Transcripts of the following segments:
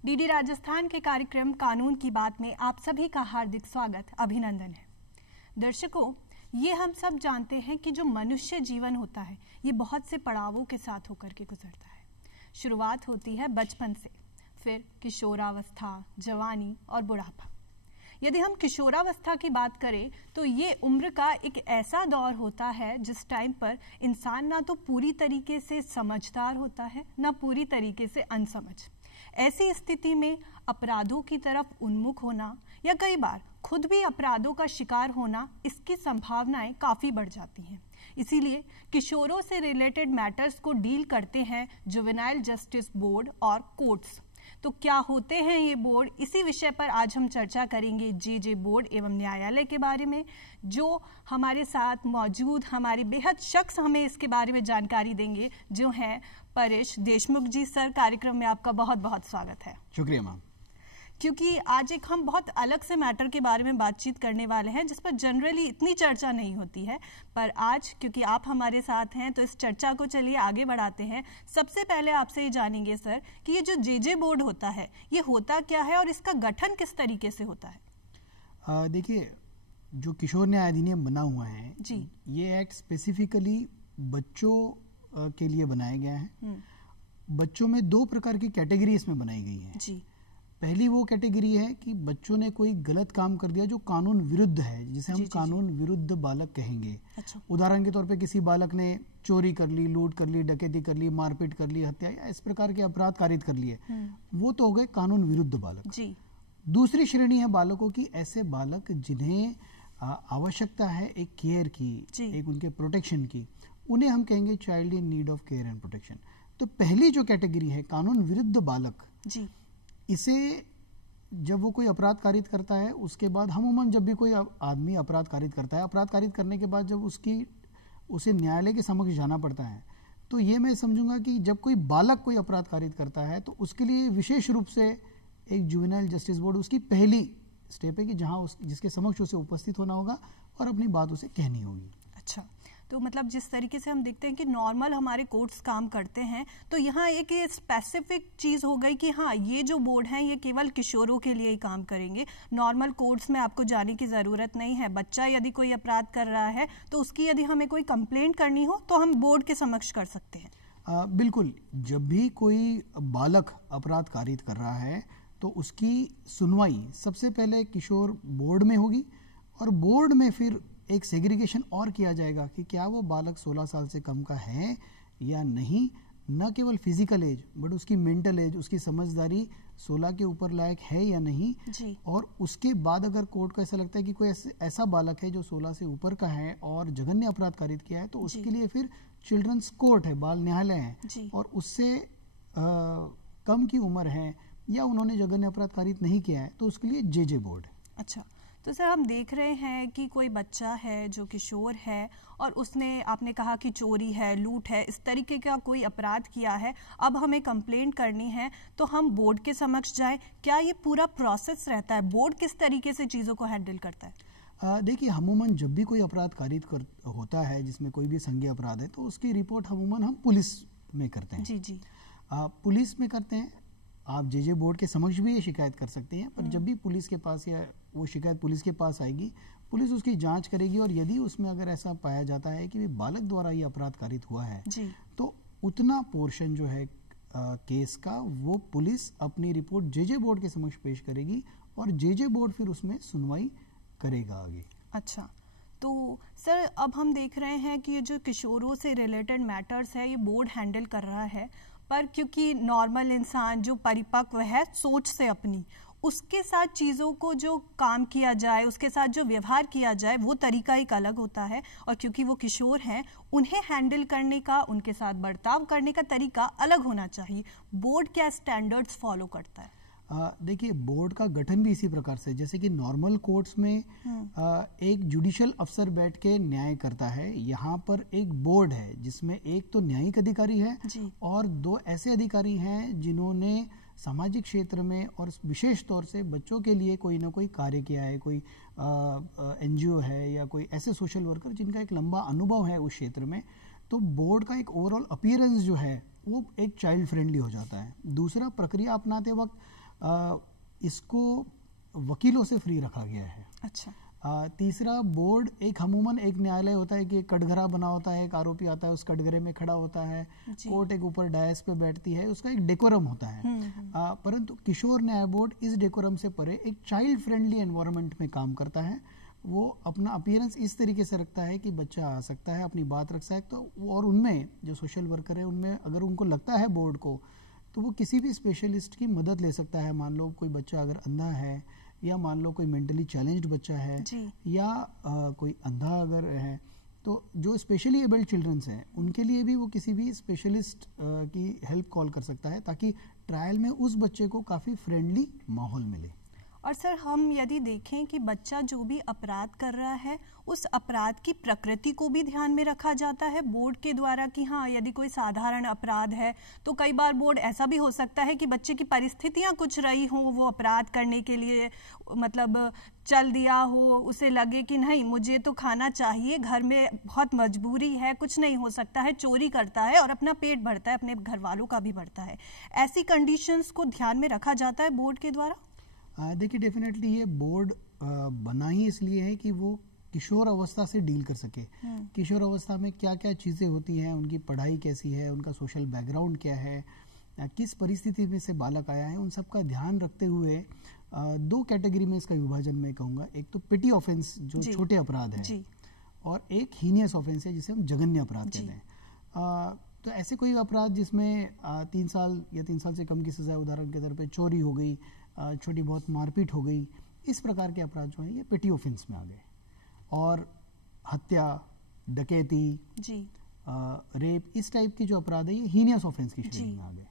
DD Rajasthan के कार्यक्रम कानून की बात में आप सभी का हार्दिक स्वागत, अभिनंदन है। दर्शकों, ये हम सब जानते हैं कि जो मनुष्य जीवन होता है ये बहुत से पड़ावों के साथ होकर के गुजरता है। शुरुआत होती है बचपन से, फिर किशोरावस्था, जवानी और बुढ़ापा। यदि हम किशोरावस्था की बात करें तो ये उम्र का एक ऐसा दौर होता है जिस टाइम पर इंसान ना तो पूरी तरीके से समझदार होता है, ना पूरी तरीके से अनसमझ। ऐसी स्थिति में अपराधों की तरफ उन्मुख होना या कई बार खुद भी अपराधों का शिकार होना, इसकी संभावनाएं काफ़ी बढ़ जाती हैं। इसीलिए किशोरों से रिलेटेड मैटर्स को डील करते हैं जुवेनाइल जस्टिस बोर्ड और कोर्ट्स। तो क्या होते हैं ये बोर्ड, इसी विषय पर आज हम चर्चा करेंगे जे बोर्ड एवं न्यायालय के बारे में। जो हमारे साथ मौजूद हमारे बेहद शख्स हमें इसके बारे में जानकारी देंगे, जो हैं परेश देशमुख जी। सर, कार्यक्रम में आपका बहुत बहुत स्वागत है। शुक्रिया मैम। क्योंकि आज एक हम बहुत अलग से मैटर के बारे में बातचीत करने वाले हैं जिस पर जनरली इतनी चर्चा नहीं होती है, पर आज क्योंकि आप हमारे साथ हैं तो इस चर्चा को चलिए आगे बढ़ाते हैं। सबसे पहले आपसे ये जानेंगे सर कि ये जो जे बोर्ड होता है ये होता क्या है और इसका गठन किस तरीके से होता है? देखिए, जो किशोर न्याय अधिनियम बना हुआ है जी, ये एक्ट स्पेसिफिकली बच्चों के लिए बनाया गया है। बच्चों में दो प्रकार की कैटेगरी इसमें बनाई गई है जी। पहली वो कैटेगरी है कि बच्चों ने कोई गलत काम कर दिया जो कानून विरुद्ध है, जिसे हम कानून विरुद्ध बालक कहेंगे। अच्छा। उदाहरण के तौर पे किसी बालक ने चोरी कर ली, लूट कर ली, डकैती कर ली, मारपीट कर ली, हत्या या इस प्रकार के अपराध कारित कर लिए, वो तो हो गए कानून विरुद्ध बालक जी। दूसरी श्रेणी है बालकों की, ऐसे बालक जिन्हें आवश्यकता है एक केयर की, एक उनके प्रोटेक्शन की, उन्हें हम कहेंगे child in need of care and protection. तो पहली जो कैटेगरी है कानून विरुद्ध बालक जी, इसे जब वो कोई अपराध कारित करता है उसके बाद अमूमन जब भी कोई आदमी अपराध कारित करता है, अपराध कारित करने के बाद जब उसे न्यायालय के समक्ष जाना पड़ता है, तो ये मैं समझूंगा कि जब कोई बालक कोई अपराध कारित करता है तो उसके लिए विशेष रूप से एक जुवेनाइल जस्टिस बोर्ड उसकी पहली स्टेप है कि जहां जिसके समक्ष उसे उपस्थित होना होगा और अपनी बात उसे कहनी होगी। अच्छा, तो मतलब जिस तरीके से हम देखते हैं कि नॉर्मल हमारे कोर्ट्स काम करते हैं, तो यहाँ एक ये स्पेसिफिक चीज़ हो गई कि हाँ, ये जो बोर्ड है ये केवल किशोरों के लिए ही काम करेंगे। नॉर्मल कोर्ट्स में आपको जाने की ज़रूरत नहीं है। बच्चा यदि कोई अपराध कर रहा है तो उसकी यदि हमें कोई कंप्लेंट करनी हो तो हम बोर्ड के समक्ष कर सकते हैं। बिल्कुल, जब भी कोई बालक अपराध कारित कर रहा है तो उसकी सुनवाई सबसे पहले किशोर बोर्ड में होगी और बोर्ड में फिर एक सेग्रीगेशन और किया जाएगा कि क्या वो बालक 16 साल से कम का है या नहीं। न केवल फिजिकल एज बट उसकी मेंटल एज, उसकी समझदारी 16 के ऊपर लायक है या नहीं जी। और उसके बाद अगर कोर्ट को ऐसा लगता है कि कोई ऐसा बालक है जो 16 से ऊपर का है और जघन्य अपराध कारित किया है तो उसके लिए फिर चिल्ड्रंस कोर्ट है, बाल न्यायालय है, और उससे कम की उम्र है या उन्होंने जघन्य अपराध कारित नहीं किया है तो उसके लिए जे बोर्ड है। अच्छा, तो सर हम देख रहे हैं कि कोई बच्चा है जो किशोर है और उसने, आपने कहा कि चोरी है, लूट है, इस तरीके का कोई अपराध किया है, अब हमें कंप्लेंट करनी है तो हम बोर्ड के समक्ष जाएं। क्या ये पूरा प्रोसेस रहता है? बोर्ड किस तरीके से चीज़ों को हैंडल करता है? देखिए, अमूमन जब भी कोई अपराध कारित होता है जिसमें कोई भी संज्ञेय अपराध है तो उसकी रिपोर्ट अमूमन हम पुलिस में करते हैं। जी जी। पुलिस में करते हैं। आप जे बोर्ड के समक्ष भी ये शिकायत कर सकते हैं, पर जब भी पुलिस के पास या वो शिकायत पुलिस के पास आएगी, पुलिस उसकी जांच करेगी और यदि उसमें अगर ऐसा पाया जाता है कि बालक द्वारा ये अपराध कारित हुआ है जी, तो उतना पोर्शन जो है केस का वो पुलिस अपनी रिपोर्ट जे बोर्ड के समक्ष पेश करेगी और जे बोर्ड फिर उसमें सुनवाई करेगा आगे। अच्छा, तो सर अब हम देख रहे हैं कि ये जो किशोरों से रिलेटेड मैटर्स है ये बोर्ड हैंडल कर रहा है, पर क्योंकि नॉर्मल इंसान जो परिपक्व है सोच से अपनी, उसके साथ चीज़ों को जो काम किया जाए, उसके साथ जो व्यवहार किया जाए वो तरीका एक अलग होता है, और क्योंकि वो किशोर हैं उन्हें हैंडल करने का, उनके साथ बर्ताव करने का तरीका अलग होना चाहिए। बोर्ड क्या स्टैंडर्ड्स फॉलो करता है? देखिए, बोर्ड का गठन भी इसी प्रकार से, जैसे कि नॉर्मल कोर्ट्स में एक जुडिशियल अफसर बैठ के न्याय करता है, यहाँ पर एक बोर्ड है जिसमें एक तो न्यायिक अधिकारी है और दो ऐसे अधिकारी हैं जिन्होंने सामाजिक क्षेत्र में और विशेष तौर से बच्चों के लिए कोई ना कोई कार्य किया है, कोई एनजीओ है या कोई ऐसे सोशल वर्कर जिनका एक लंबा अनुभव है उस क्षेत्र में। तो बोर्ड का एक ओवरऑल अपीयरेंस जो है वो एक चाइल्ड फ्रेंडली हो जाता है। दूसरा, प्रक्रिया अपनाते वक्त इसको वकीलों से फ्री रखा गया है। अच्छा। तीसरा, बोर्ड एक अमूमन एक न्यायालय होता है कि एक कटघरा बना होता है, एक आरोपी आता है उस कटघरे में खड़ा होता है, कोर्ट एक ऊपर डायस पे बैठती है, उसका एक डेकोरम होता है। परंतु किशोर न्याय बोर्ड इस डेकोरम से परे एक चाइल्ड फ्रेंडली एनवायरनमेंट में काम करता है। वो अपना अपीयरेंस इस तरीके से रखता है कि बच्चा आ सकता है, अपनी बात रख सकता है, तो और उनमें जो सोशल वर्कर है उनमें अगर उनको लगता है बोर्ड को, तो वो किसी भी स्पेशलिस्ट की मदद ले सकता है। मान लो कोई बच्चा अगर अंधा है, या मान लो कोई मेंटली चैलेंज्ड बच्चा है, या कोई अंधा अगर है, तो जो स्पेशली एबल्ड चिल्ड्रंस हैं उनके लिए भी वो किसी भी स्पेशलिस्ट की हेल्प कॉल कर सकता है, ताकि ट्रायल में उस बच्चे को काफ़ी फ्रेंडली माहौल मिले। और सर, हम यदि देखें कि बच्चा जो भी अपराध कर रहा है उस अपराध की प्रकृति को भी ध्यान में रखा जाता है बोर्ड के द्वारा कि हाँ, यदि कोई साधारण अपराध है तो कई बार बोर्ड ऐसा भी हो सकता है कि बच्चे की परिस्थितियां कुछ रही हों, वो अपराध करने के लिए मतलब चल दिया हो, उसे लगे कि नहीं मुझे तो खाना चाहिए, घर में बहुत मजबूरी है, कुछ नहीं हो सकता है, चोरी करता है और अपना पेट भरता है, अपने घर वालों का भी भरता है। ऐसी कंडीशंस को ध्यान में रखा जाता है बोर्ड के द्वारा। देखिए, डेफिनेटली ये बोर्ड बना ही इसलिए है कि वो किशोर अवस्था से डील कर सके। किशोर अवस्था में क्या क्या चीज़ें होती हैं, उनकी पढ़ाई कैसी है, उनका सोशल बैकग्राउंड क्या है, किस परिस्थिति में से बालक आया है, उन सब का ध्यान रखते हुए दो कैटेगरी में इसका विभाजन मैं कहूँगा। एक तो पेटी ऑफेंस जो छोटे अपराध हैं, और एक हीनियस ऑफेंस है जिसे हम जघन्य अपराध कहते हैं। तो ऐसे कोई अपराध जिसमें 3 साल या 3 साल से कम की सज़ा, उदाहरण के तौर पे चोरी हो गई, छोटी बहुत मारपीट हो गई, इस प्रकार के अपराध जो हैं ये पेटी ऑफेंस में आ गए। और हत्या, डकैती, रेप, इस टाइप की जो अपराध है ये हीनियस ऑफेंस की श्रेणी में आ गए।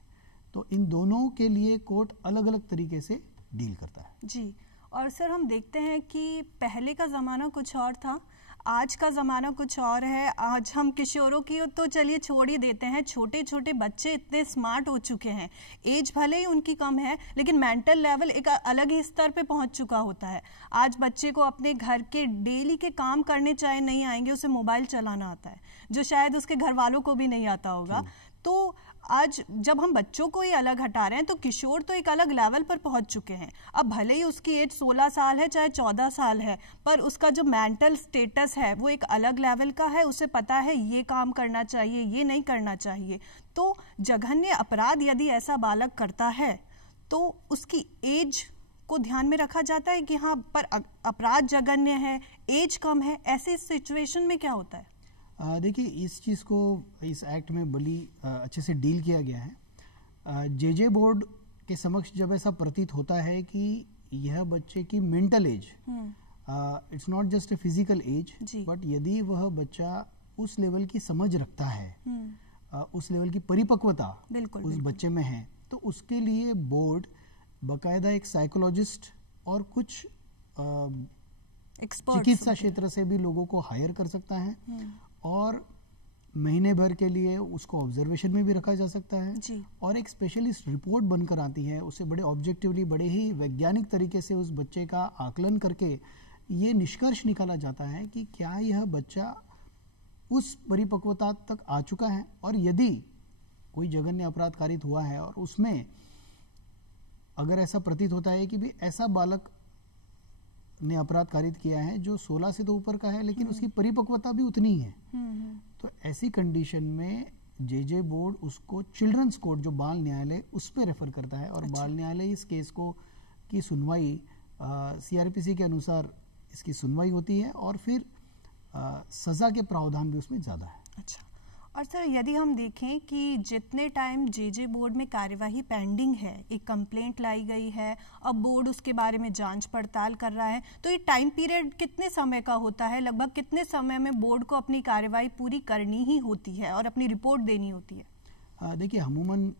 तो इन दोनों के लिए कोर्ट अलग अलग तरीके से डील करता है। जी। और सर, हम देखते हैं कि पहले का ज़माना कुछ और था, आज का ज़माना कुछ और है। आज हम किशोरों की तो चलिए छोड़ ही देते हैं, छोटे छोटे बच्चे इतने स्मार्ट हो चुके हैं, एज भले ही उनकी कम है लेकिन मेंटल लेवल एक अलग ही स्तर पे पहुंच चुका होता है। आज बच्चे को अपने घर के डेली के काम करने चाहे नहीं आएंगे, उसे मोबाइल चलाना आता है जो शायद उसके घर वालों को भी नहीं आता होगा। तो आज जब हम बच्चों को ही अलग हटा रहे हैं तो किशोर तो एक अलग लेवल पर पहुंच चुके हैं। अब भले ही उसकी एज 16 साल है चाहे 14 साल है, पर उसका जो मेंटल स्टेटस है वो एक अलग लेवल का है। उसे पता है ये काम करना चाहिए, ये नहीं करना चाहिए। तो जघन्य अपराध यदि ऐसा बालक करता है तो उसकी एज को ध्यान में रखा जाता है कि हाँ, पर अपराध जघन्य है, एज कम है, ऐसे सिचुएशन में क्या होता है? देखिए, इस चीज़ को इस एक्ट में बड़ी अच्छे से डील किया गया है। जेजे बोर्ड के समक्ष जब ऐसा प्रतीत होता है कि यह बच्चे की mental age, it's not just a physical age, but यदि वह बच्चा उस लेवल की समझ रखता है, उस लेवल की परिपक्वता उस बच्चे में है, तो उसके लिए बोर्ड बाकायदा एक साइकोलॉजिस्ट और कुछ चिकित्सा क्षेत्र से भी लोगों को हायर कर सकता है, और महीने भर के लिए उसको ऑब्जर्वेशन में भी रखा जा सकता है, और एक स्पेशलिस्ट रिपोर्ट बनकर आती है। उसे बड़े ऑब्जेक्टिवली, बड़े ही वैज्ञानिक तरीके से उस बच्चे का आकलन करके ये निष्कर्ष निकाला जाता है कि क्या यह बच्चा उस परिपक्वता तक आ चुका है, और यदि कोई जघन्य अपराध कारित हुआ है और उसमें अगर ऐसा प्रतीत होता है कि भी ऐसा बालक ने अपराध कारित किया है जो 16 से तो ऊपर का है लेकिन उसकी परिपक्वता भी उतनी ही है, तो ऐसी कंडीशन में जेजे बोर्ड उसको चिल्ड्रंस कोर्ट, जो बाल न्यायालय, उस पर रेफर करता है, और बाल न्यायालय इस केस को की सुनवाई सीआरपीसी के अनुसार इसकी सुनवाई होती है, और फिर सजा के प्रावधान भी उसमें ज़्यादा है। अच्छा। और सर, यदि हम देखें कि जितने टाइम जेजे बोर्ड में कार्यवाही पेंडिंग है, एक कंप्लेंट लाई गई है, अब बोर्ड उसके बारे में जांच पड़ताल कर रहा है, तो ये टाइम पीरियड कितने समय का होता है? लगभग कितने समय में बोर्ड को अपनी कार्यवाही पूरी करनी ही होती है और अपनी रिपोर्ट देनी होती है? देखिए, अमूमन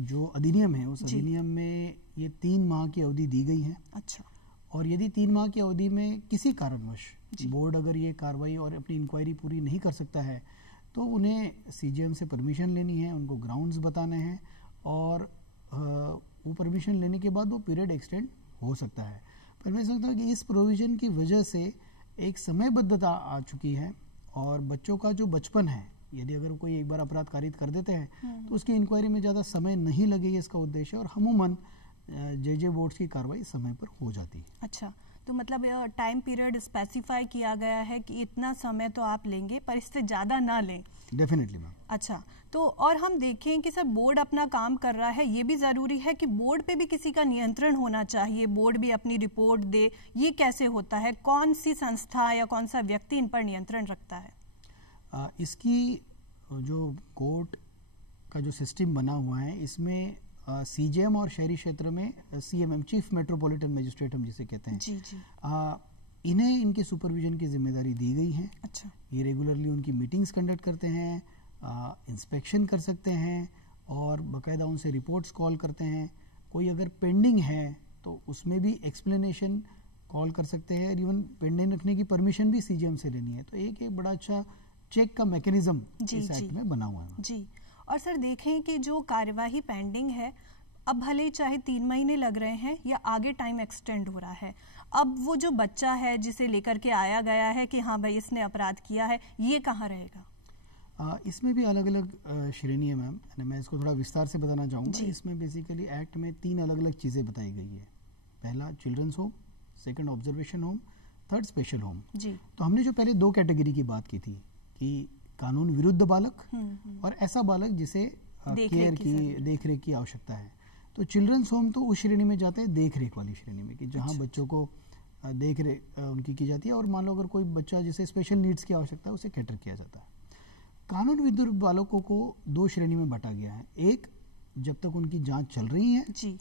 जो अधिनियम है उस अधिनियम में ये 3 माह की अवधि दी गई है। अच्छा। और यदि 3 माह की अवधि में किसी कारणवश बोर्ड अगर ये कार्रवाई और अपनी इंक्वायरी पूरी नहीं कर सकता है तो उन्हें सीजीएम से परमिशन लेनी है, उनको ग्राउंड्स बताने हैं, और वो परमिशन लेने के बाद वो पीरियड एक्सटेंड हो सकता है। पर मैं समझता हूँ कि इस प्रोविज़न की वजह से एक समयबद्धता आ चुकी है, और बच्चों का जो बचपन है, यदि अगर कोई एक बार अपराध कारित कर देते हैं तो उसकी इंक्वायरी में ज़्यादा समय नहीं लगेगा, इसका उद्देश्य। और अमूमन जे बोर्ड्स की कार्रवाई समय पर हो जाती है। अच्छा, तो मतलब टाइम पीरियड स्पेसिफाई किया गया है कि इतना समय तो आप लेंगे पर इससे ज़्यादा ना लें। Definitely ma'am. अच्छा, तो और हम देखें कि सर बोर्ड अपना काम कर रहा है, ये भी ज़रूरी है कि बोर्ड पे भी किसी का नियंत्रण होना चाहिए, बोर्ड भी अपनी रिपोर्ट दे। ये कैसे होता है? कौन सी संस्था या कौन सा व्यक्ति इन पर नियंत्रण रखता है? इसकी जो कोर्ट का जो सिस्टम बना हुआ है, इसमें सीजेएम और शहरी क्षेत्र में सीएमएम, चीफ मेट्रोपॉलिटन मजिस्ट्रेट हम जिसे कहते हैं, जी जी, इन्हें इनके सुपरविजन की जिम्मेदारी दी गई है। अच्छा, ये रेगुलरली उनकी मीटिंग्स कंडक्ट करते हैं, इंस्पेक्शन कर सकते हैं और बाकायदा उनसे रिपोर्ट्स कॉल करते हैं। कोई अगर पेंडिंग है तो उसमें भी एक्सप्लेनेशन कॉल कर सकते हैं, और इवन पेंडिंग रखने की परमिशन भी सीजीएम से लेनी है। तो एक बड़ा अच्छा चेक का मैकेनिज्म इस एक्ट में बना हुआ है। जी, और सर देखें कि जो कार्यवाही पेंडिंग है, अब भले ही चाहे 3 महीने लग रहे हैं या आगे टाइम एक्सटेंड हो रहा है, अब वो जो बच्चा है जिसे लेकर के आया गया है कि हाँ भाई इसने अपराध किया है, ये कहाँ रहेगा? इसमें भी अलग अलग श्रेणी है मैम, मैं इसको थोड़ा विस्तार से बताना चाहूँगा। इसमें बेसिकली एक्ट में 3 अलग अलग चीज़ें बताई गई है। पहला children's home, second observation home, third special home. जी, तो हमने जो पहले 2 कैटेगरी की बात की थी कि कानून विरुद्ध बालक और ऐसा बालक जिसे केयर की, देखरेख की आवश्यकता है। तो चिल्ड्रंस होम तो उस श्रेणी में जाते हैं, देखरेख वाली श्रेणी में, कि जहाँ बच्चों को देखरेख उनकी की जाती है, और मान लो अगर कोई बच्चा जिसे स्पेशल नीड्स की आवश्यकता है उसे कैटर किया जाता है। कानून विरुद्ध बालकों को 2 श्रेणी में बांटा गया है। एक, जब तक उनकी जांच चल रही है जी।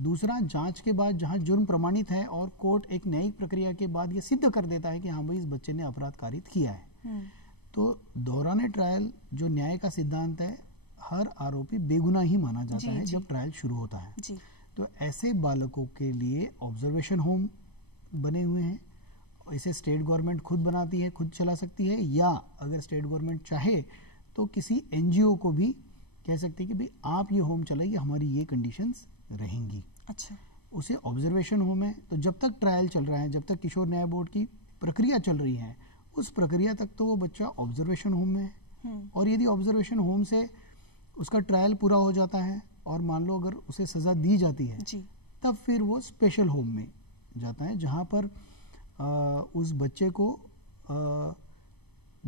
दूसरा, जांच के बाद जहां जुर्म प्रमाणित है और कोर्ट एक न्यायिक प्रक्रिया के बाद ये सिद्ध कर देता है कि हाँ भाई इस बच्चे ने अपराध कारित किया है, तो दौरान ट्रायल जो न्याय का सिद्धांत है, हर आरोपी बेगुनाह ही माना जाता है जब ट्रायल शुरू होता है। जी। तो ऐसे बालकों के लिए ऑब्जर्वेशन होम बने हुए हैं। इसे स्टेट गवर्नमेंट खुद बनाती है, खुद चला सकती है, या अगर स्टेट गवर्नमेंट चाहे तो किसी एनजीओ को भी कह सकती है कि भाई आप ये होम चलाइए, हमारी ये कंडीशंस रहेंगी। अच्छा, उसे ऑब्जर्वेशन होम है। तो जब तक ट्रायल चल रहा है, जब तक किशोर न्याय बोर्ड की प्रक्रिया चल रही है, उस प्रक्रिया तक तो वो बच्चा ऑब्जर्वेशन होम में है। और यदि ऑब्जर्वेशन होम से उसका ट्रायल पूरा हो जाता है और मान लो अगर उसे सज़ा दी जाती है जी। तब फिर वो स्पेशल होम में जाता है, जहाँ पर उस बच्चे को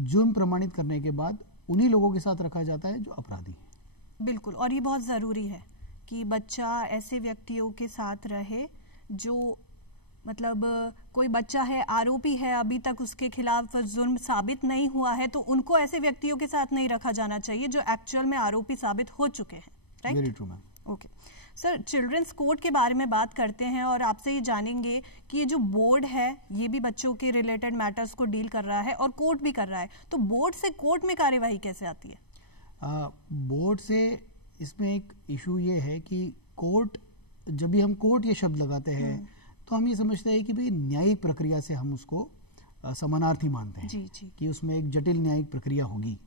जुर्म प्रमाणित करने के बाद उन्हीं लोगों के साथ रखा जाता है जो अपराधी हैं। बिल्कुल, और ये बहुत ज़रूरी है कि बच्चा ऐसे व्यक्तियों के साथ रहे जो मतलब कोई बच्चा है, आरोपी है, अभी तक उसके खिलाफ जुर्म साबित नहीं हुआ है, तो उनको ऐसे व्यक्तियों के साथ नहीं रखा जाना चाहिए जो एक्चुअल में आरोपी साबित हो चुके हैं। Right? Very true ma'am. Okay sir, children's court के बारे में बात करते हैं और आपसे ये जानेंगे कि ये जो बोर्ड है ये भी बच्चों के रिलेटेड मैटर्स को डील कर रहा है और कोर्ट भी कर रहा है, तो बोर्ड से कोर्ट में कार्यवाही कैसे आती है? बोर्ड से इसमें एक इशू ये है कि कोर्ट, जब भी हम कोर्ट ये शब्द लगाते हैं तो हम ये समझते हैं कि भाई न्यायिक प्रक्रिया से हम उसको समानार्थी मानते हैं। जी, जी। कि उसमें एक जटिल न्यायिक प्रक्रिया होगी।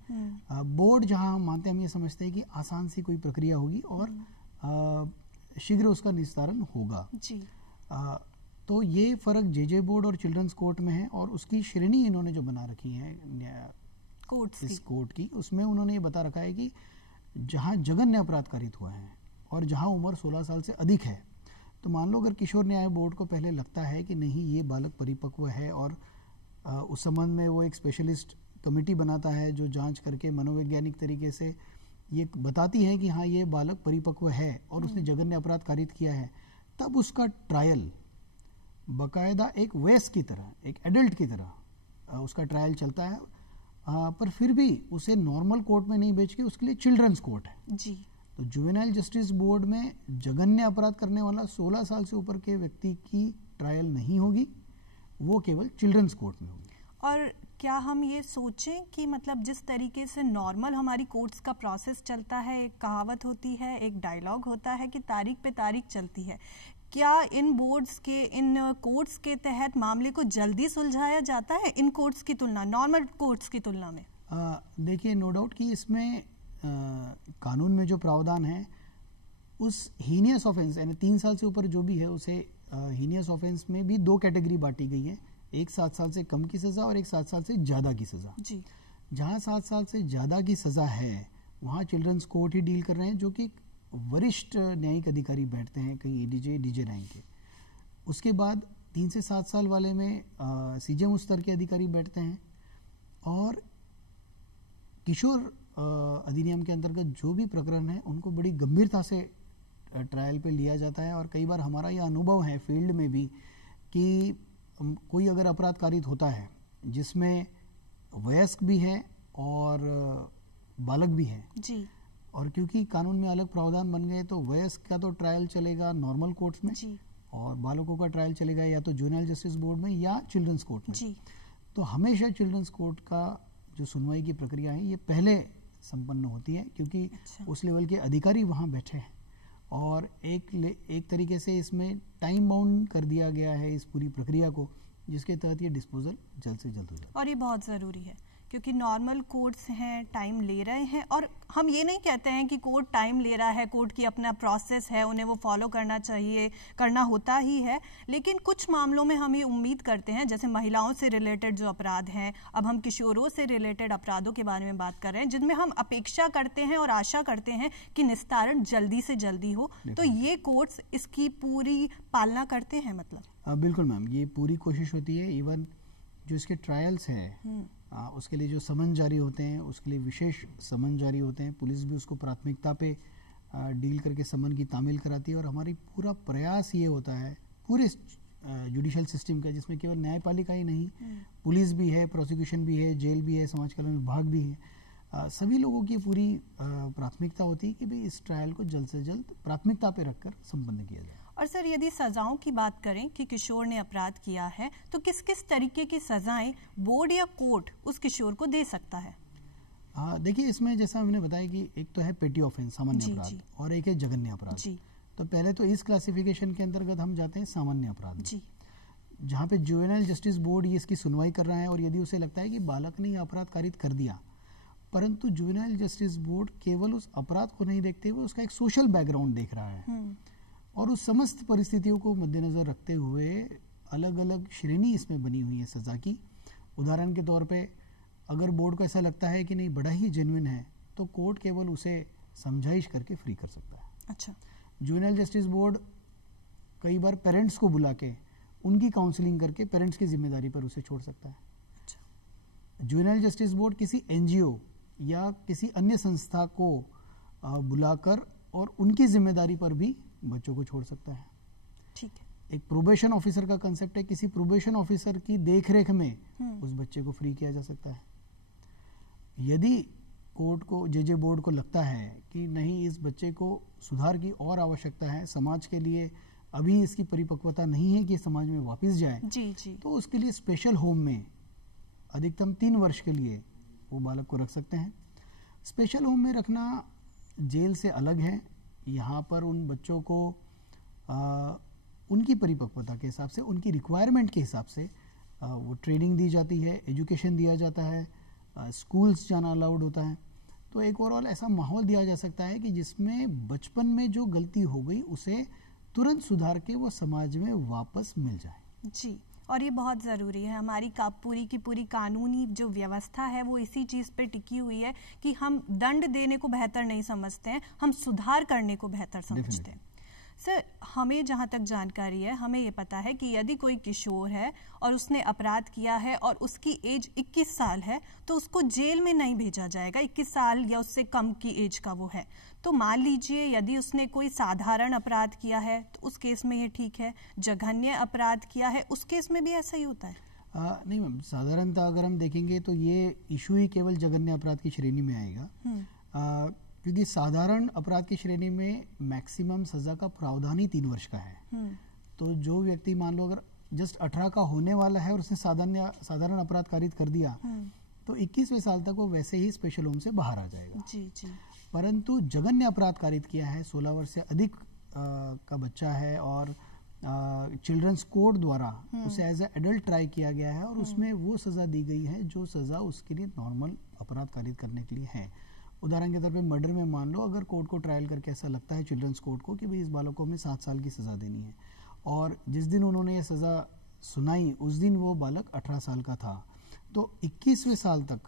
बोर्ड जहां हम मानते हैं, हम ये समझते हैं कि आसान सी कोई प्रक्रिया होगी और शीघ्र उसका निस्तारण होगा। जी। तो ये फर्क जे बोर्ड और चिल्ड्रंस कोर्ट में है, और उसकी श्रेणी इन्होंने जो बना रखी है इस कोर्ट की, उसमें उन्होंने ये बता रखा है कि जहां जघन्य अपराध कारित हुआ है और जहां उम्र 16 साल से अधिक है, तो मान लो अगर किशोर न्याय बोर्ड को पहले लगता है कि नहीं ये बालक परिपक्व है, और उस संबंध में वो एक स्पेशलिस्ट कमेटी बनाता है जो जांच करके मनोवैज्ञानिक तरीके से ये बताती है कि हाँ ये बालक परिपक्व है और उसने जघन्य अपराध कारित किया है, तब उसका ट्रायल बाकायदा एक वयस्क की तरह, एक एडल्ट की तरह उसका ट्रायल चलता है। पर फिर भी उसे नॉर्मल कोर्ट में नहीं भेज के उसके लिए चिल्ड्रंस कोर्ट है। जी। तो जुवेनाइल जस्टिस बोर्ड में जघन्य अपराध करने वाला 16 साल से ऊपर के व्यक्ति की ट्रायल नहीं होगी, वो केवल चिल्ड्रंस कोर्ट में होगी। और क्या हम ये सोचें कि मतलब जिस तरीके से नॉर्मल हमारी कोर्ट्स का प्रोसेस चलता है, एक कहावत होती है, एक डायलॉग होता है कि तारीख पे तारीख चलती है, क्या इन बोर्ड्स के, इन कोर्ट्स के तहत मामले को जल्दी सुलझाया जाता है इन कोर्ट्स की तुलना, नॉर्मल कोर्ट्स की तुलना में? देखिए, नो डाउट कि इसमें कानून में जो प्रावधान है उस हीनियस ऑफेंस, यानी 3 साल से ऊपर जो भी है उसे हीनियस ऑफेंस में भी 2 कैटेगरी बांटी गई है, एक 7 साल से कम की सज़ा और एक 7 साल से ज़्यादा की सज़ा। जी। जहाँ 7 साल से ज़्यादा की सज़ा है वहाँ चिल्ड्रंस कोर्ट ही डील कर रहे हैं, जो कि वरिष्ठ न्यायिक अधिकारी बैठते हैं, कई एडीजे डीजे रैंक के। उसके बाद 3 से 7 साल वाले में सीजेएम स्तर के अधिकारी बैठते हैं। और किशोर अधिनियम के अंतर्गत जो भी प्रकरण है उनको बड़ी गंभीरता से ट्रायल पे लिया जाता है। और कई बार हमारा यह अनुभव है फील्ड में भी कि कोई अगर अपराध कारित होता है जिसमें वयस्क भी है और बालक भी है जी, और क्योंकि कानून में अलग प्रावधान बन गए तो वयस्क का तो ट्रायल चलेगा नॉर्मल कोर्ट्स में जी, और बालकों का ट्रायल चलेगा या तो जुवेनाइल जस्टिस बोर्ड में या चिल्ड्रंस कोर्ट में। जी, तो हमेशा चिल्ड्रंस कोर्ट का जो सुनवाई की प्रक्रिया है ये पहले संपन्न होती है, क्योंकि उस लेवल के अधिकारी वहाँ बैठे हैं और एक तरीके से इसमें टाइम बाउंड कर दिया गया है इस पूरी प्रक्रिया को, जिसके तहत ये डिस्पोजल जल्द से जल्द हो जाए। और ये बहुत ज़रूरी है क्योंकि नॉर्मल कोर्ट्स हैं, टाइम ले रहे हैं। और हम ये नहीं कहते हैं कि कोर्ट टाइम ले रहा है, कोर्ट की अपना प्रोसेस है, उन्हें वो फॉलो करना चाहिए, करना होता ही है। लेकिन कुछ मामलों में हम ये उम्मीद करते हैं, जैसे महिलाओं से रिलेटेड जो अपराध हैं, अब हम किशोरों से रिलेटेड अपराधों के बारे में बात कर रहे हैं, जिनमें हम अपेक्षा करते हैं और आशा करते हैं कि निस्तारण जल्दी से जल्दी हो। तो ये कोर्ट्स इसकी पूरी पालना करते हैं मतलब? बिल्कुल मैम, ये पूरी कोशिश होती है। इवन जो इसके ट्रायल्स हैं उसके लिए जो समन जारी होते हैं, उसके लिए विशेष समन जारी होते हैं। पुलिस भी उसको प्राथमिकता पे डील करके समन की तामील कराती है। और हमारी पूरा प्रयास ये होता है पूरे जुडिशियल सिस्टम का, जिसमें केवल न्यायपालिका ही नहीं, पुलिस भी है, प्रोसिक्यूशन भी है, जेल भी है, समाज कल्याण विभाग भी है, सभी लोगों की पूरी प्राथमिकता होती है कि भाई इस ट्रायल को जल्द से जल्द प्राथमिकता पे रखकर संपन्न किया जाए। और सर, यदि सजाओं की बात करें कि किशोर ने अपराध किया है तो किस किस तरीके की सजाएं बोर्ड या कोर्ट उस किशोर को दे सकता है? देखिए, इसमें जैसा हमने बताया कि एक तो है पेटी ऑफेंस, सामान्य अपराध, और एक है जघन्य अपराध। तो पहले तो इस क्लासिफिकेशन के अंतर्गत हम जाते हैं सामान्य अपराध में, जहाँ पे जुवेनाइल जस्टिस बोर्ड ये इसकी सुनवाई कर रहा है। और यदि उसे लगता है कि बालक ने यह अपराध कारित कर दिया, परंतु जुवेनाइल जस्टिस बोर्ड केवल उस अपराध को नहीं देखते हुए उसका एक सोशल बैकग्राउंड देख रहा है और उस समस्त परिस्थितियों को मद्देनजर रखते हुए अलग अलग श्रेणी इसमें बनी हुई है सजा की। उदाहरण के तौर पे अगर बोर्ड को ऐसा लगता है कि नहीं बड़ा ही जेन्युइन है, तो कोर्ट केवल उसे समझाइश करके फ्री कर सकता है। अच्छा। जुवेनाइल जस्टिस बोर्ड कई बार पेरेंट्स को बुला के उनकी काउंसलिंग करके पेरेंट्स की जिम्मेदारी पर उसे छोड़ सकता है। अच्छा। जुवेनाइल जस्टिस बोर्ड किसी एनजीओ या किसी अन्य संस्था को बुलाकर और उनकी जिम्मेदारी पर भी बच्चों को छोड़ सकता है। ठीक है। एक प्रोबेशन ऑफिसर का कंसेप्ट है, किसी प्रोबेशन ऑफिसर की देखरेख में उस बच्चे को फ्री किया जा सकता है। यदि कोर्ट को, जेजे बोर्ड को लगता है कि नहीं इस बच्चे को सुधार की और आवश्यकता है, समाज के लिए अभी इसकी परिपक्वता नहीं है कि समाज में वापस जाए, जी। तो उसके लिए स्पेशल होम में अधिकतम 3 वर्ष के लिए वो बालक को रख सकते हैं। स्पेशल होम में रखना जेल से अलग है। यहाँ पर उन बच्चों को उनकी परिपक्वता के हिसाब से, उनकी रिक्वायरमेंट के हिसाब से वो ट्रेनिंग दी जाती है, एजुकेशन दिया जाता है, स्कूल्स जाना अलाउड होता है। तो एक ओवरऑल ऐसा माहौल दिया जा सकता है कि जिसमें बचपन में जो गलती हो गई उसे तुरंत सुधार के वो समाज में वापस मिल जाए। जी, और ये बहुत ज़रूरी है। हमारी पूरी की पूरी कानूनी जो व्यवस्था है वो इसी चीज़ पे टिकी हुई है कि हम दंड देने को बेहतर नहीं समझते हैं, हम सुधार करने को बेहतर समझते हैं। सर, हमें जहाँ तक जानकारी है, हमें ये पता है कि यदि कोई किशोर है और उसने अपराध किया है और उसकी एज 21 साल है तो उसको जेल में नहीं भेजा जाएगा। 21 साल या उससे कम की एज का वो है तो मान लीजिए यदि उसने कोई साधारण अपराध किया है तो उस केस में ये ठीक है, जघन्य अपराध किया है उस केस में भी ऐसा ही होता है? नहीं मैम, साधारणतः अगर हम देखेंगे तो ये इशू ही केवल जघन्य अपराध की श्रेणी में आएगा, क्योंकि साधारण अपराध की श्रेणी में मैक्सिमम सजा का प्रावधान ही 3 वर्ष का है। तो जो व्यक्ति मान लो अगर जस्ट 18 का होने वाला है और उसने साधारण अपराध कारित कर दिया तो 21वें साल तक वो वैसे ही स्पेशल होम से बाहर आ जाएगा। जी। परंतु जघन्य अपराध कारित किया है, 16 वर्ष से अधिक का बच्चा है और चिल्ड्रंस कोर्ट द्वारा उसे एज ए एडल्ट ट्राई किया गया है और उसमें वो सजा दी गई है जो सजा उसके लिए नॉर्मल अपराध कारित करने के लिए है। उदाहरण के तौर पे मर्डर में मान लो अगर कोर्ट को ट्रायल करके ऐसा लगता है चिल्ड्रंस कोर्ट को कि भाई इस बालक को हमें 7 साल की सज़ा देनी है और जिस दिन उन्होंने ये सज़ा सुनाई उस दिन वो बालक 18 साल का था, तो 21वें साल तक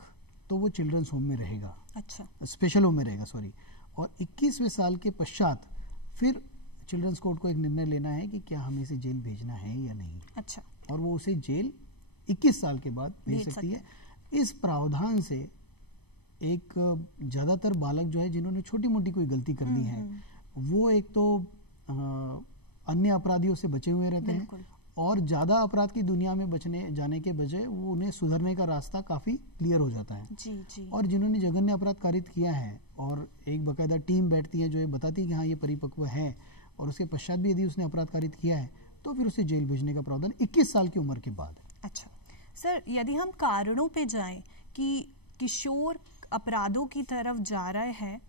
तो वो चिल्ड्रंस होम में रहेगा। अच्छा। स्पेशल होम में रहेगा, सॉरी। और 21वें साल के पश्चात फिर चिल्ड्रंस कोर्ट को एक निर्णय लेना है कि क्या हमें इसे जेल भेजना है या नहीं। अच्छा। और वो उसे जेल 21 साल के बाद भेज सकती है। इस प्रावधान से एक ज़्यादातर बालक जो है जिन्होंने छोटी मोटी कोई गलती कर दी है वो एक तो अन्य अपराधियों से बचे हुए रहते हैं और ज़्यादा अपराध की दुनिया में बचने जाने के बजाय वो उन्हें सुधरने का रास्ता काफ़ी क्लियर हो जाता है। जी जी। और जिन्होंने जघन्य अपराध कारित किया है और एक बाकायदा टीम बैठती है जो ये बताती है कि हाँ ये परिपक्व है और उसके पश्चात भी यदि उसने अपराध कारित किया है तो फिर उसे जेल भेजने का प्रावधान 21 साल की उम्र के बाद है। अच्छा सर, यदि हम कारणों पे जाएं कि किशोर अपराधों की तरफ जा रहे हैं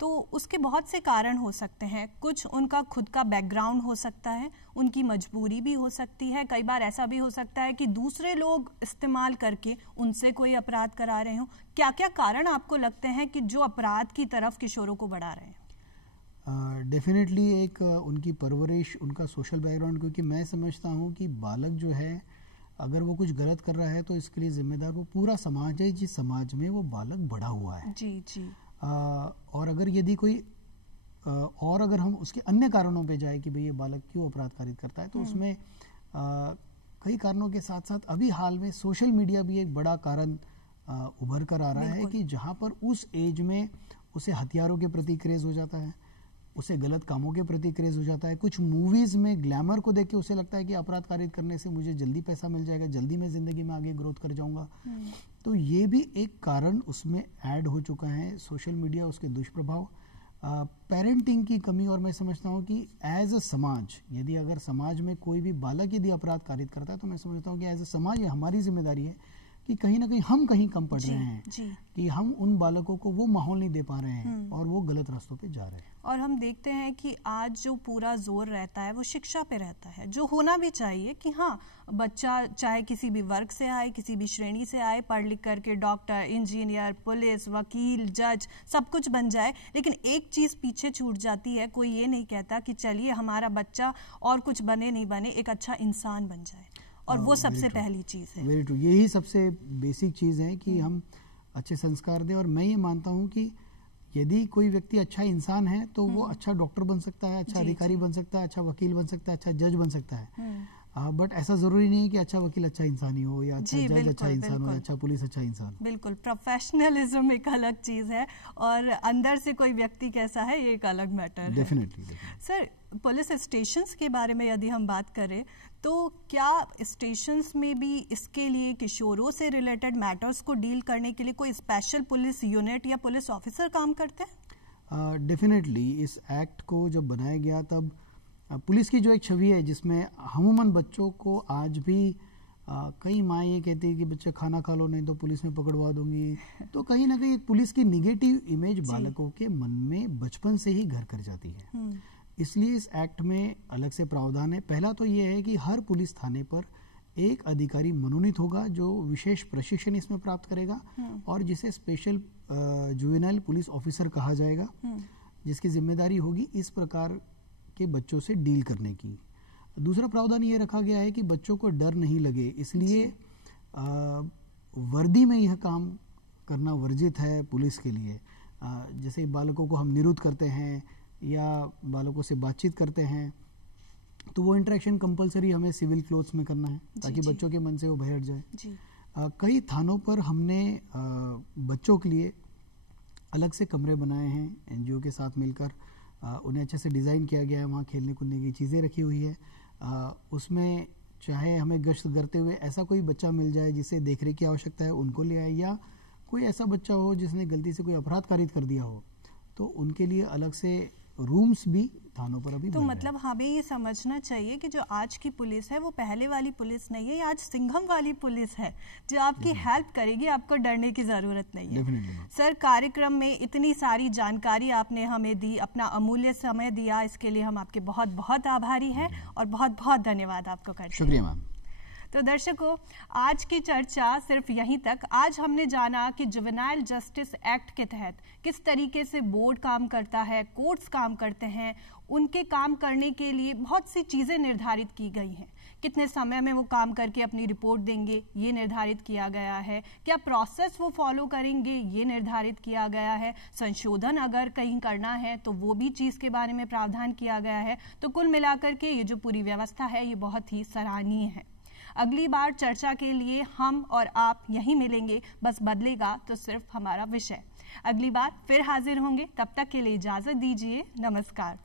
तो उसके बहुत से कारण हो सकते हैं। कुछ उनका खुद का बैकग्राउंड हो सकता है, उनकी मजबूरी भी हो सकती है, कई बार ऐसा भी हो सकता है कि दूसरे लोग इस्तेमाल करके उनसे कोई अपराध करा रहे हों। क्या क्या कारण आपको लगते हैं कि जो अपराध की तरफ किशोरों को बढ़ा रहे हैं? डेफिनेटली एक उनकी परवरिश, उनका सोशल बैकग्राउंड, क्योंकि मैं समझता हूँ कि बालक जो है अगर वो कुछ गलत कर रहा है तो इसके लिए जिम्मेदार वो पूरा समाज है जिस समाज में वो बालक बढ़ा हुआ है। जी जी। और अगर यदि कोई और अगर हम उसके अन्य कारणों पे जाए कि भाई ये बालक क्यों अपराध कारित करता है तो उसमें कई कारणों के साथ साथ अभी हाल में सोशल मीडिया भी एक बड़ा कारण उभर कर आ रहा है कि जहाँ पर उस एज में उसे हथियारों के प्रति क्रेज हो जाता है, उसे गलत कामों के प्रति क्रेज हो जाता है। कुछ मूवीज में ग्लैमर को देख के उसे लगता है कि अपराध कारित करने से मुझे जल्दी पैसा मिल जाएगा, जल्दी मैं जिंदगी में आगे ग्रोथ कर जाऊंगा। तो ये भी एक कारण उसमें ऐड हो चुका है, सोशल मीडिया, उसके दुष्प्रभाव, पेरेंटिंग की कमी। और मैं समझता हूँ कि एज अ समाज, यदि अगर समाज में कोई भी बालक यदि अपराध कारित करता है तो मैं समझता हूँ कि एज अ समाज ये हमारी जिम्मेदारी है कि कहीं ना कहीं हम कहीं कम पड़ रहे हैं कि हम उन बालकों को वो माहौल नहीं दे पा रहे हैं और वो गलत रास्तों पे जा रहे हैं। और हम देखते हैं कि आज जो पूरा जोर रहता है वो शिक्षा पे रहता है, जो होना भी चाहिए कि हाँ बच्चा चाहे किसी भी वर्ग से आए, किसी भी श्रेणी से आए, पढ़ लिख करके डॉक्टर, इंजीनियर, पुलिस, वकील, जज सब कुछ बन जाए। लेकिन एक चीज़ पीछे छूट जाती है, कोई ये नहीं कहता कि चलिए हमारा बच्चा और कुछ बने नहीं बने एक अच्छा इंसान बन जाए, और वो सबसे पहली चीज़ है। वेरी ट्रू, यही सबसे बेसिक चीज़ है कि हम अच्छे संस्कार दें। और मैं ये मानता हूँ कि यदि कोई व्यक्ति अच्छा इंसान है तो वो अच्छा डॉक्टर बन सकता है, अच्छा अधिकारी बन सकता है, अच्छा वकील बन सकता है, अच्छा जज बन सकता है। बट ऐसा जरूरी नहीं है कि अच्छा वकील अच्छा इंसान ही हो या अच्छा जज अच्छा इंसान हो या अच्छा पुलिस अच्छा इंसान हो। बिल्कुल, प्रोफेशनलिज्म एक अलग चीज़ है और अंदर से कोई व्यक्ति कैसा है ये एक अलग मैटर है। डेफिनेटली। सर, पुलिस स्टेशंस के बारे में यदि हम बात करें तो क्या स्टेशंस में भी इसके लिए किशोरों से रिलेटेड मैटर्स को डील करने के लिए कोई स्पेशल पुलिस यूनिट या पुलिस ऑफिसर काम करते हैं? डेफिनेटली इस एक्ट को जब बनाया गया तब पुलिस की जो एक छवि है जिसमें अमूमन बच्चों को आज भी कई माँ ये कहती है कि बच्चे खाना खा लो नहीं तो पुलिस में पकड़वा दूंगी, तो कहीं ना कहीं पुलिस की निगेटिव इमेज बालकों के मन में बचपन से ही घर कर जाती है। इसलिए इस एक्ट में अलग से प्रावधान है। पहला तो ये है कि हर पुलिस थाने पर एक अधिकारी मनोनीत होगा जो विशेष प्रशिक्षण इसमें प्राप्त करेगा और जिसे स्पेशल जुवेनाइल पुलिस ऑफिसर कहा जाएगा, जिसकी जिम्मेदारी होगी इस प्रकार के बच्चों से डील करने की। दूसरा प्रावधान ये रखा गया है कि बच्चों को डर नहीं लगे, इसलिए वर्दी में यह काम करना वर्जित है पुलिस के लिए। जैसे बालकों को हम निरुद्ध करते हैं या बालकों से बातचीत करते हैं तो वो इंटरेक्शन कंपलसरी हमें सिविल क्लोथ्स में करना है ताकि बच्चों के मन से वो भय हट जाए। कई थानों पर हमने बच्चों के लिए अलग से कमरे बनाए हैं एनजीओ के साथ मिलकर, उन्हें अच्छे से डिज़ाइन किया गया है, वहाँ खेलने कूदने की चीज़ें रखी हुई है। उसमें चाहे हमें गश्त करते हुए ऐसा कोई बच्चा मिल जाए जिसे देखरेख की आवश्यकता है उनको ले आए, या कोई ऐसा बच्चा हो जिसने गलती से कोई अपराध कारित कर दिया हो तो उनके लिए अलग से रूम्स भी थानों पर अभी तो मतलब हमें ये समझना चाहिए कि जो आज की पुलिस है वो पहले वाली पुलिस नहीं है, ये आज सिंघम वाली पुलिस है जो आपकी हेल्प करेगी, आपको डरने की ज़रूरत नहीं है। सर, कार्यक्रम में इतनी सारी जानकारी आपने हमें दी, अपना अमूल्य समय दिया, इसके लिए हम आपके बहुत बहुत आभारी हैं और बहुत बहुत धन्यवाद आपको करते हैं। शुक्रिया मैम। तो दर्शकों, आज की चर्चा सिर्फ यहीं तक। आज हमने जाना कि जुवेनाइल जस्टिस एक्ट के तहत किस तरीके से बोर्ड काम करता है, कोर्ट्स काम करते हैं, उनके काम करने के लिए बहुत सी चीज़ें निर्धारित की गई हैं। कितने समय में वो काम करके अपनी रिपोर्ट देंगे, ये निर्धारित किया गया है। क्या प्रोसेस वो फॉलो करेंगे, ये निर्धारित किया गया है। संशोधन अगर कहीं करना है तो वो भी चीज़ के बारे में प्रावधान किया गया है। तो कुल मिलाकर के ये जो पूरी व्यवस्था है ये बहुत ही सराहनीय है। अगली बार चर्चा के लिए हम और आप यहीं मिलेंगे, बस बदलेगा तो सिर्फ हमारा विषय। अगली बार फिर हाजिर होंगे, तब तक के लिए इजाज़त दीजिए। नमस्कार।